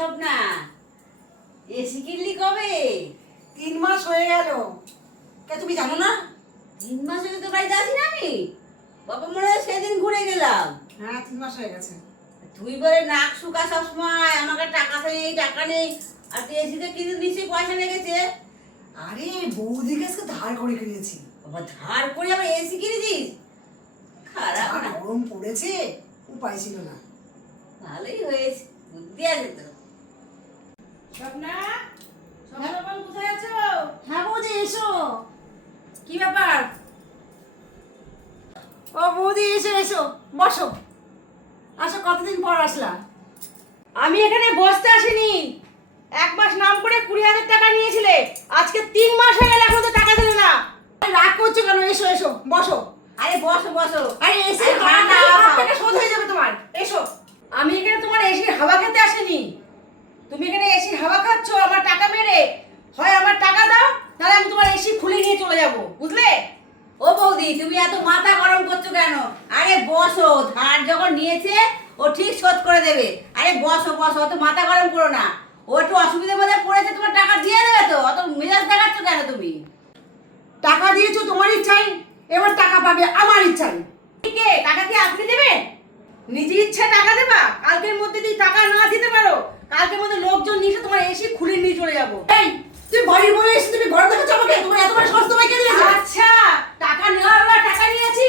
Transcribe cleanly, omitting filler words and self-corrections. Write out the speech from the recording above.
সব না, এসি কিনলি কবে? 3 মাস হয়ে গেল। কে তুমি জানো না? 3 মাস হয়ে তো বাড়িতে আসি না আমি। বাবা মনে হয় সেদিন ঘুরে গেলাম। হ্যাঁ 3 মাস হয়ে গেছে। তুই বলে নাক শুকা সব সময়, আমাকে টাকা নেই টাকা নেই, আর তুই এসিতে কিনে নিশ্চয়ই পয়সা লেগেছে। আরে বৌদির কাছে ধার করে কিনেছি। বাবা ধার করে আবার এসি কিনেছিস? খারাপ যা না, গরম পড়েছে, উপায় ছিল না। ভালোই হয়েছে, বুদ্ধি আছে তো। স্বপ্না, স্বপ্না কোথায় আছো? হ্যাঁ বৌদি এসো। কি ব্যাপার? ও বৌদি এসো এসো, বসো। আসো, কতদিন পর আসলা? আমি এখানে বসতে আসিনি। 1 মাস নাম করে 20,000 টাকা নিয়েছিলে, আজকে 3 মাস হয়ে গেল এখনো তো টাকা দিলে না। আরে রাগ করছো কেন? এসো এসো, বসো। আরে বসো বসো। আরে এসে আরে ভাড়া না, টাকা শোধ হয়ে যাবে তোমার। এসো। আমি এখানে তোমার এসির হাওয়া খেতে আসিনি। তুমি এখানে এসির হাওয়া খাচ্ছ আমার টাকা মেরে। হয় আমার টাকা দাও, তাহলে আমি তোমার এসি খুলে নিয়ে চলে যাব, বুঝলে? ও বৌদি, তুমি এত মাথা গরম করছো কেন? আরে বসো, ধার যখন নিয়েছে ও ঠিক শোধ করে দেবে। আরে বসো বসো, অত মাথা গরম করো না। ও একটু অসুবিধার মধ্যে পড়েছে, তোমার টাকা দিয়ে দেবে তো, অত মেজাজ দেখাচ্ছ কেন তুমি? টাকা দিয়েছো তোমার ইচ্ছাই, এবার টাকা পাবে আমার ইচ্ছাই। কে টাকা কি আপনি দেবেন? নিজের ইচ্ছা টাকা দেবা? কালকের মধ্যে যদি টাকা না দিতে পারো, কালকের মধ্যে লোকজন নিয়ে এসে তোমার এসি খুলে নিয়ে চলে যাব। এই তুই বাড়ির বউ এসে তুমি ঘরে দেখাচ্ছ আমাকে? তোমার এত বড় সাহস তোমায় কে দিয়েছে? আচ্ছা, টাকা নেওয়ার বেলা টাকা নিয়েছি,